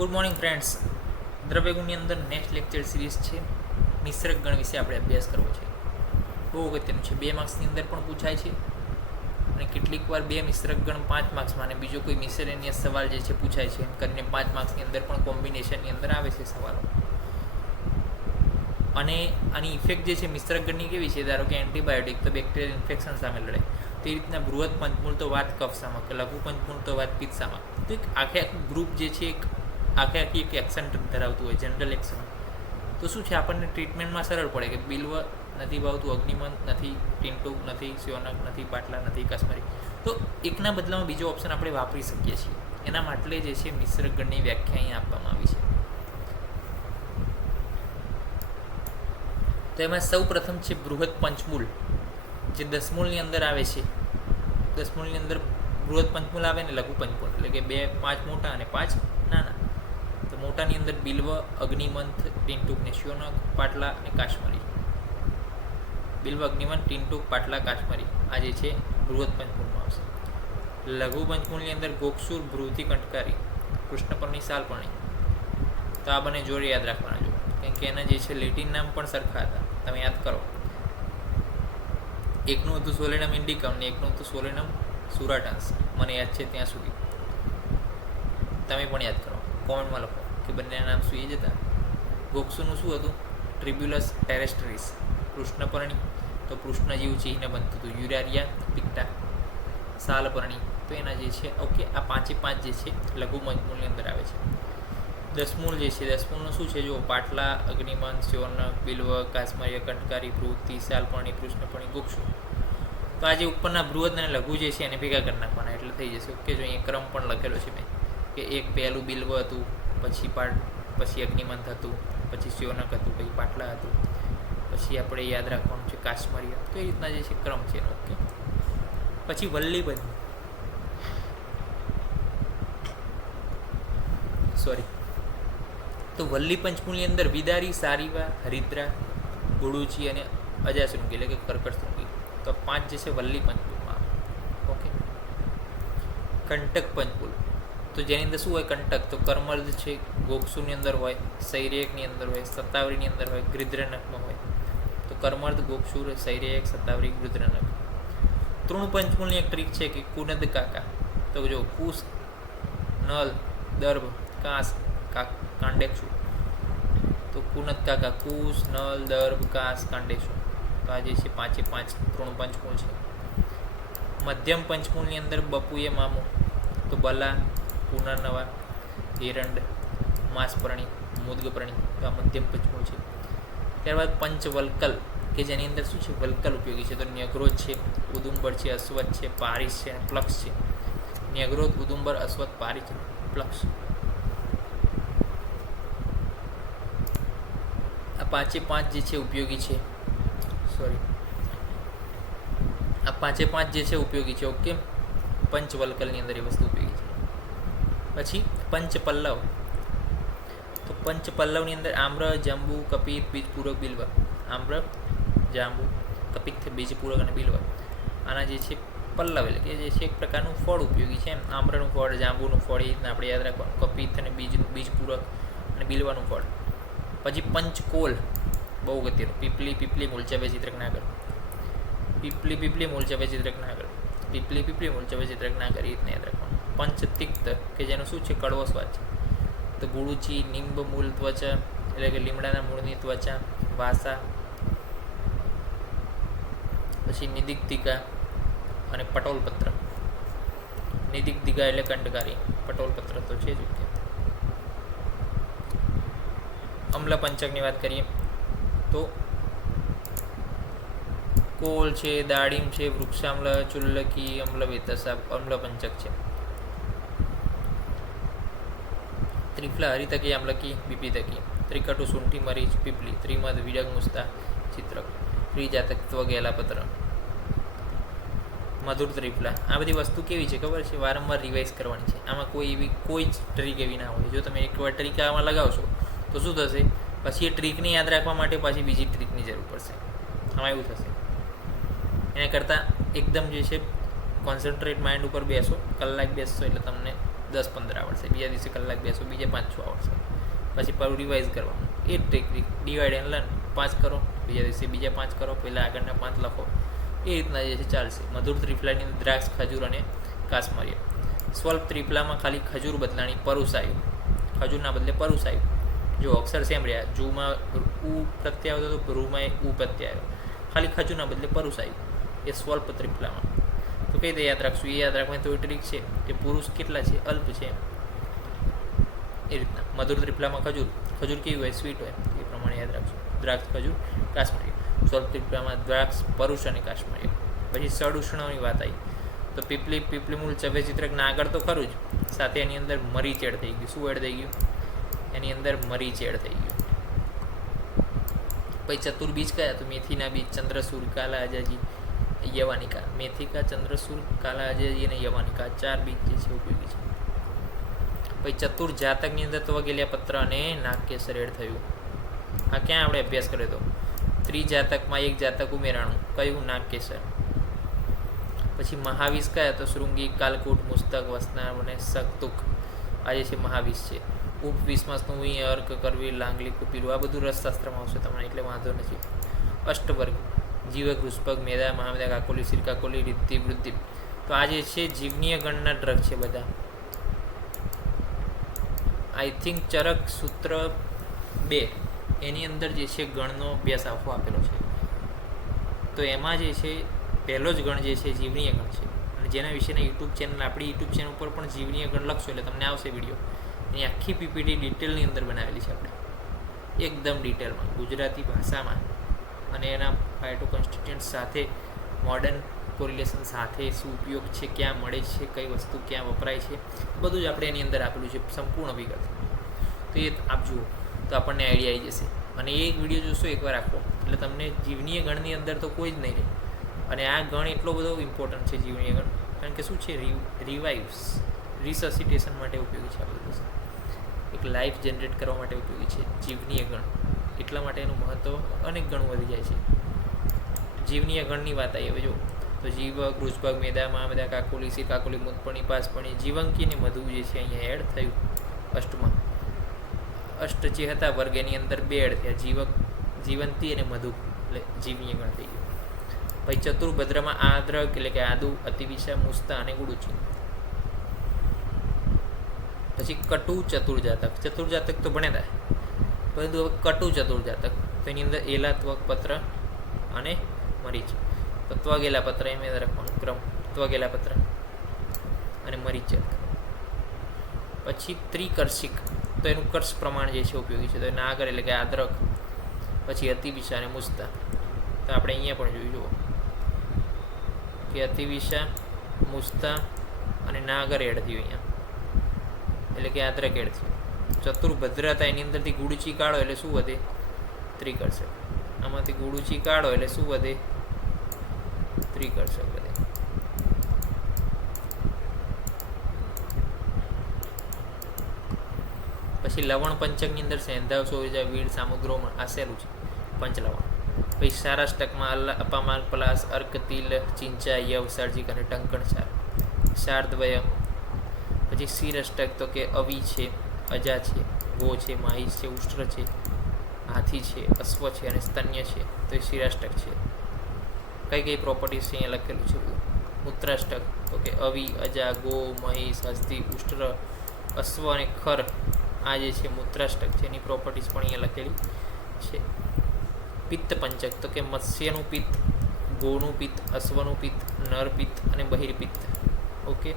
Good morning friends. દ્રવ્યગુણની અંદર next lecture series છે મિશ્રક ગણ વિશે આપણે અભ્યાસ કરવો છે. બહુ અગત્યનું છે. 2 માર્ક્સની અંદર પણ પૂછાય છે અને કેટલીક વાર 2 મિશ્રક ગણ 5 માર્ક્સમાં અને બીજો કોઈ મિસેલેનિયસ સવાલ જે છે પૂછાય છે એમ કરીને 5 માર્ક્સની અંદર પણ કોમ્બિનેશનની અંદર આવે છે સવાલો. અને આની ઇફેક્ટ જે છે મિશ્રક ગણની કેવી છે, ધારો કે એન્ટીબાયોટિક તો બેક્ટેરિયલ ઇન્ફેક્શન સામે લડે, તે રીતના બૃહદ પંચમૂળ તો વાત કફ સામક, લઘુ પંચમૂળ તો વાત પિત્ત સામક. તો એક આખે ગ્રુપ જે છે એક આખી એક એક્શન ધરાવતું હોય, જનરલ એક્શન. તો શું છે, આપણને ટ્રીટમેન્ટમાં સરળ પડે કે બિલ્વ નથી ભાવતું, અગ્નિમંત નથી, ટિન્ટુ નથી, સ્યોનક નથી, પાટલા નથી, કાશ્મીરી. તો એકના બદલામાં બીજો ઓપ્શન આપણે વાપરી શકીએ છીએ. એના માટે જે છે મિશ્રક ગણની વ્યાખ્યા અહીં આપવામાં આવી છે. તો એમાં સૌ પ્રથમ છે બૃહદ પંચમૂળ, જે દસમૂળની અંદર આવે છે. દસમૂળની અંદર બૃહદ પંચમૂળ આવે ને લઘુ પંચમૂળ, એટલે કે 5 મોટા અને 5 નાના. તો મોટાની અંદર બિલ્વ, અગ્નિમંથ, ટિન્ટુક ને શ્યોનક, પાટલા અને કાશ્મીરી. બિલ્વ, અગ્નિમંથ, ટિન્ટુક, પાટલા, કાશ્મીરી આ જે છે બૃહદ પંચમૂળમાં આવશે. લઘુ પંચમૂળની અંદર ગોક્ષુર, ભૃતિ, કંટકારી, કૃષ્ણપર્ણી, સાલપર્ણી. તો આ બંને જોડે યાદ રાખવાના જો, કેમ કે એના જે છે લેટિન નામ પણ સરખા હતા, તમે યાદ કરો. એકનું હતું સોલેનમ ઇન્ડિકમ ને એકનું હતું સોલેનમ સુરાટાન્સ, મને યાદ છે ત્યાં સુધી. તમે પણ યાદ કરો, કોમેન્ટમાં લખો કે બંનેના નામ શું એ જ હતા. ગોક્ષુનું શું હતું? ટ્રિબ્યુલસ ટેરેસ્ટ્રીસ. કૃષ્ણપર્ણી તો કૃષ્ણજીવ ચિહ્ન બનતું હતું, યુરારિયા પિક્ટા. સાલપર્ણી તો એના જે છે ઓકે, આ 5 જે છે લઘુ પંચમૂળની અંદર આવે છે. દસમૂળ જે છે, દસમૂળનું શું છે જો, પાટલા, અગ્નિમંથ, સ્યોનક, બિલ્વ, કાશ્મીરી, કંટકારી, ભૃતિ, સાલપર્ણી, કૃષ્ણપર્ણી, ગોક્ષુ. તો આ જે ઉપરના બૃહદ અને લઘુ જે છે એને ભેગા કરી નાખવાના એટલે થઈ જશે. ઓકે, જો અહીંયા ક્રમ પણ લખેલો છે મેં, કે એક પહેલું બિલ્વ હતું, પછી અગ્નિમંથ હતું, પછી સ્યોનક હતું, પછી પાટલા હતું, પછી આપણે યાદ રાખવાનું છે કાશ્મીરી હતું. તો એ રીતના જે છે ક્રમ છે એનો. ઓકે, પછી વલ્લીબંધ, તો વલ્લી પંચમૂળની અંદર વિદારી, સારીવા, હરિદ્રા, ગુડુચી અને અજાશૃંગી એટલે કે કર્કટશૃંગી. તો 5 જે છે વલ્લી પંચમૂળમાં. ઓકે, કંટક પંચમૂળ, તો જેની અંદર શું હોય કંટક, તો કર્મર્દ છે, ગોક્ષુની અંદર હોય, સૈરેયકની અંદર હોય, સત્તાવરીની અંદર હોય, ગૃધ્રનકમાં હોય. તો કર્મર્દ, ગોક્ષુર, સૈરેયક, સત્તાવરી, ગૃધ્રનક. તૃણ પંચમૂળની એક ટ્રીક છે કે કુનદ કાકા, તો જો કુશ, નલ, દર્ભ, કાંસ, કાંડેક્ષુ. તો કુનદ કાકા, કુશ, નલ, દર્ભ, કાંસ, કાંડેક્ષુ. તો આ જે છે 5 તૃણ પંચમૂળ છે. મધ્યમ પંચમૂળની અંદર બપુએ મામુ, તો બલા, પુનર્નવા, હિરંડ, માસપર્ણી, મુદગપ્રણી. તો આ મધ્યમ પંચમૂળ છે. ત્યારબાદ પંચવલ્કલ, કે જેની અંદર શું છે વલ્કલ ઉપયોગી છે. તો ન્યગ્રોધ છે, ઉદુંબર છે, અશ્વત્થ છે, પારિસ છે અને પ્લક્ષ છે. ન્યગ્રોધ, ઉદુંબર, અશ્વત્થ, પારિસ, પ્લક્ષ. આ 5 જે છે ઉપયોગી છે. આ 5 જે છે ઉપયોગી છે. ઓકે, પંચવલ્કલની અંદર એ વસ્તુ ઉપયોગી છે. પછી પંચપલ્લવ, તો પંચપલ્લવની અંદર આમ્ર, જાંબુ, કપિત, બીજપૂરક, બિલ્વ. આમ્ર, જાંબુ, કપિત, બીજપૂરક અને બિલ્વ. આના જે છે પલ્લવ એટલે કે જે છે એક પ્રકારનું ફળ ઉપયોગી છે. આમ્રનું ફળ, જાંબુનું ફળ, એ રીતના આપણે યાદ રાખવાનું. કપિત અને બીજપૂરક અને બિલ્વનું ફળ. પછી પંચકોલ, બહુ અગત્યનું. પીપલી મૂળચવે ચિત્રક ના કરો. પીપલી મૂળચવે ચિત્રક ના કરો. પીપલી મૂળચવે ચિત્રક ના કરી, રીતના યાદ રાખવાનું. પંચતિક્ત, કે જેનું શું છે કડવો સ્વાદ છે. તો ગુડુચી, નિંબ મૂળ ત્વચા એટલે કે લીમડાના મૂળની ત્વચા, વાસા, પછી નિદિક્તિકા અને પટોલપત્ર. નિદિક્તિકા એટલે કંટકારી, પટોલપત્ર તો છે જ. અમ્લપંચકની વાત કરીએ તો કોલ છે, દાડિમ છે, વૃક્ષામ્લ, ચુલ્લકી, અમ્લવેતસ અમ્લપંચક છે. ત્રિફલા, હરિતકી, આમ્લકી, બીપીતકી. ત્રિકટુ, શુંઠી, મરીચ, પીપલી. ત્રિમદ, વિડગ, મુસ્તા, ચિત્રક. ત્રિજાતક, ગેલાપત્ર. મધુર ત્રિફલા. આ બધી વસ્તુ કેવી છે ખબર છે, વારંવાર રિવાઇઝ કરવાની છે. આમાં કોઈ જ ટ્રીક એવી ના હોય. જો તમે એકવાર ટ્રીક આમાં લગાવશો તો શું થશે, પછી એ ટ્રીકને યાદ રાખવા માટે પાછી બીજી ટ્રીકની જરૂર પડશે. આમાં એવું થશે. એના કરતાં એકદમ જે છે કોન્સન્ટ્રેટ માઇન્ડ ઉપર બેસો, કલાક બેસશો એટલે તમને 10-15 આવડશે, બીજા દિવસે કલાક બેસો, બીજા 5-6 આવડશે, પછી પાછું રિવાઇઝ કરવાનું. એ જ ટેકનિક, ડિવાઈડ એન્ડ લર્ન. 5 કરો, બીજા દિવસે બીજા 5 કરો, પહેલાં આગળના 5 લખો. એ રીતના જે છે ચાલશે. મધુર ત્રિફલાની અંદર દ્રાક્ષ, ખજૂર અને કાશ્મરીય. સ્વલ્પ ત્રિફલામાં ખાલી ખજૂર બદલાણી પરુષ આવ્યું, ખજૂરના બદલે પરુષ આવ્યું. જો અક્ષર સેમ રહ્યા, જુમાં ઉ પ્રત્યય આવતો તો રૂમાં ઉ પ્રત્યય આવ્યો, ખાલી ખજૂરના બદલે પરુષ આવ્યું. એ સ્વલ્પ ત્રિફલામાં. તો કઈ રીતે યાદ રાખશું? એ યાદ રાખવાની તો ટ્રીક છે કે પુરુષ કેટલા છે, અલ્પ છે. એ રીતના મધુર ત્રિફલામાં ખજૂર, ખજૂર કેવી હોય? સ્વીટ હોય. એ પ્રમાણે યાદ રાખશું. દ્રાક્ષ, ખજૂર, કાશ્મીરી. સ્વલ્પ ત્રિફલામાં દ્રાક્ષ, પરુષ અને કાશ્મીરી. પછી સડ ઉષ્ણની વાત આવી તો પીપલી, પીપલી મૂળ ચવે ચિત્રકના આગળ તો ખરું જ, સાથે એની અંદર મરીચ એડ થઈ ગયું. શું એડ થઈ ગયું? એની અંદર મરીચ એડ થઈ ગયું. પછી ચતુર્બીજ કયા? તો મેથીના બીજ, ચંદ્રસૂર, કાલા અજાજી, યવાનિકા. મેથિકા, ચંદ્રસૂર, કાલા અજાજી અને યવાનિકા 4 બીજ જે છે ઉપયોગી છે. પછી ચતુર જાતકની અંદર તો વગેલિયા પત્ર અને નાગકેસર એડ થયું. આ ક્યાં આપણે અભ્યાસ કર્યો હતો? ત્રિજાતકમાં એક જાતક ઉમેરાણું. કયું? નાગકેસર. પછી મહાવીસ કયા? તો શૃંગી, કાલકૂટ, મુસ્તક, વસનામ અને સકતુક. આ જે છે મહાવીસ છે. ઉપવિશ્વાસનું અર્ક કરવી, લાંગલી, કુપીરું, આ બધું રસશાસ્ત્રમાં આવશે તમને, એટલે વાંધો નથી. અષ્ટવર્ગ જીવક, વૃષભક, મેદા, મહામેદા, કાકોલી, શિરકાકોલી, રિદ્ધિ, વૃદ્ધિ. તો આ જે છે જીવનીય ગણના ડ્રગ છે બધા. આઈ થિંક ચરક સૂત્ર 2 એની અંદર જે છે ગણનો અભ્યાસ આખો આપેલો છે. તો એમાં જે છે પહેલો જ ગણ જે છે જીવનીય ગણ છે, અને જેના વિશેના યુટ્યુબ ચેનલ, આપણી યુટ્યુબ ચેનલ ઉપર પણ જીવનીય ગણ લખશો એટલે તમને આવશે વિડીયો. એની આખી પીપીટી ડિટેલની અંદર બનાવેલી છે આપણે, એકદમ ડિટેલમાં ગુજરાતી ભાષામાં, અને એના ફાઇટો કોન્સ્ટિટ્યુઅન્ટ સાથે, મોડર્ન કોરિલેશન સાથે, શું ઉપયોગ છે, ક્યાં મળે છે, કઈ વસ્તુ ક્યાં વપરાય છે, બધું જ આપણે એની અંદર આપેલું છે સંપૂર્ણ વિગત. તો એ આપ જુઓ તો આપણને આઈડિયા આવી જશે. અને એ વિડીયો જોશો એકવાર આખો એટલે તમને જીવનીય ગણની અંદર તો કોઈ જ નહીં રહે. અને આ ગણ એટલો બધો ઇમ્પોર્ટન્ટ છે જીવનીય ગણ, કારણ કે શું છે? રિવાઇવ્સ, રિસસિટેશન માટે ઉપયોગી છે આ બધું વસ્તુ. એક લાઈફ જનરેટ કરવા માટે ઉપયોગી છે જીવનીય ગણ. એટલા માટે એનું મહત્ત્વ અનેક ગણું વધી જાય છે. જીવનીય ગણની વાત આવી. હવે જો તો જીવક, વૃષભક, મેદા, મહામેદા, કાકોલી, શિરકાકોલી, મુદપણી, પાસપણી, જીવંકી અને મધુ જે છે અહીંયા એડ થયું અષ્ટમાં. અષ્ટ જે હતા વર્ગ એની અંદર 2 એડ થયા, જીવક, જીવંતી અને મધુ, એટલે જીવનીય ગણ થઈ ગયું. પછી ચતુર્ભદ્રમાં આદ્રક એટલે કે આદુ, અતિવિશા, મુસ્તા અને ગુડુચી. પછી કટુ ચતુર્જાતક. ચતુર્જાતક તો ભણ્યા હતા, પરંતુ હવે કટુ ચતુર્જાતક તો એની અંદર એલા, ત્વક, પત્ર અને મરીચ. તો ત્વગેલા પત્ર એમ રાખવાનું ક્રમ, ત્વગેલા પત્ર અને મરીચ. પછી ત્રિકર્ષિક તો એનું કર્ષ પ્રમાણ જે છે ઉપયોગી છે. તો એના આગળ એટલે કે આદ્રક, પછી અતિવિશા અને મુસ્તા. તો આપણે અહીંયા પણ જોયું જુઓ કે અતિવિશા, મુસ્તા અને નાગર એડ થયું અહીંયા, એટલે કે આદ્રક એડ થયું. ચતુર્ભદ્રતા એની અંદરથી ગુડુચી કાઢો એટલે શું વધે? ત્રિકર્ષક. આમાંથી ગુડુચી કાઢો એટલે શું વધે? ત્રિકર્ષક વધે. પછી લવણ પંચકની અંદર સેંધાવ, સોરજા, વીડ, સામુદ્રોમાં આ સહેલું છે પંચલવણ. પછી સારાષ્ટકમાં અપામાલ, પલાસ, અર્ક, તિલ, ચિંચા, યવ, સર્જિક અને ટંકણ ચાર. શાર્દવય. પછી શિરષ્ટક તો કે અવી છે, અજા છે, ગો છે, માહિસ છે, ઉષ્ટ્ર છે, હાથી છે, અશ્વ છે અને સ્તન્ય છે. તો એ શિરાષ્ટક છે. કઈ કઈ પ્રોપર્ટીઝ છે અહીંયા લખેલું છે બધું. મૂત્રાષ્ટક તો કે અવી, અજા, ગો, મહિષ, હસ્તી, ઉષ્ટ્ર, અશ્વ અને ખર. આ જે છે મૂત્રાષ્ટક છે, એની પ્રોપર્ટીઝ પણ અહીંયા લખેલી છે. પિત્ત પંચક તો કે મત્સ્યનું પિત્ત, ગોનું પિત્ત, અશ્વનું પિત્ત, નર પિત્ત અને બહિર્પિત્ત. ઓકે,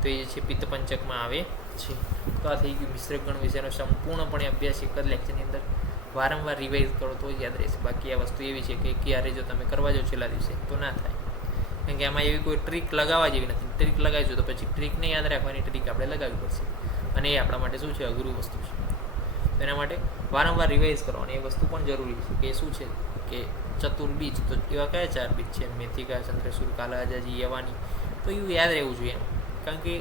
તો એ જે છે પિત્ત પંચકમાં આવે છે. તો આ થઈ ગયું મિશ્રગણ વિશેનો સંપૂર્ણપણે અભ્યાસ એક જ લેક્ચરની અંદર. વારંવાર રિવાઇઝ કરો તો જ યાદ રહેશે. બાકી આ વસ્તુ એવી છે કે ક્યારે જો તમે કરવા જાઓ છેલ્લા દિવસે તો ના થાય, કારણ કે આમાં એવી કોઈ ટ્રીક લગાવવા જેવી નથી. ટ્રીક લગાવીશું તો પછી ટ્રીકને યાદ રાખવાની ટ્રીક આપણે લગાવવી પડશે, અને એ આપણા માટે શું છે? અઘરું વસ્તુ છે. તો એના માટે વારંવાર રિવાઇઝ કરવાની એ વસ્તુ પણ જરૂરી છે. કે શું છે કે ચતુર્બીજ, તો એવા કયા 4 બીજ છે? મેથિકા, ચંદ્રસૂર, કાલા અજાજી, યવાની. તો એવું યાદ રહેવું જોઈએ એમ, કારણ કે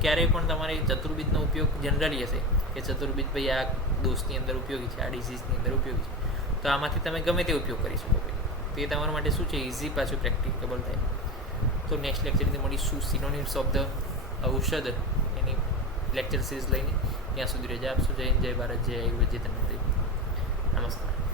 ક્યારેય પણ તમારે ચતુર્બીજનો ઉપયોગ જનરલી હશે કે ચતુર્બીજ ભાઈ આ દોષની અંદર ઉપયોગી છે, આ ડિઝીઝની અંદર ઉપયોગી છે, તો આમાંથી તમે ગમે તે ઉપયોગ કરી શકો ભાઈ. તો એ તમારા માટે શું છે? ઇઝી પાછું પ્રેક્ટિકેબલ થાય. તો નેક્સ્ટ લેક્ચરની મળીશું સિનોનિમ્સ ઓફ ધ ઔષધ, એની લેક્ચર સિરીઝ લઈને. ત્યાં સુધી રજા આપશો. જય હિન્દ, જય ભારત, જય આયુર્વેદ, જય ધન્વંતરી. નમસ્કાર.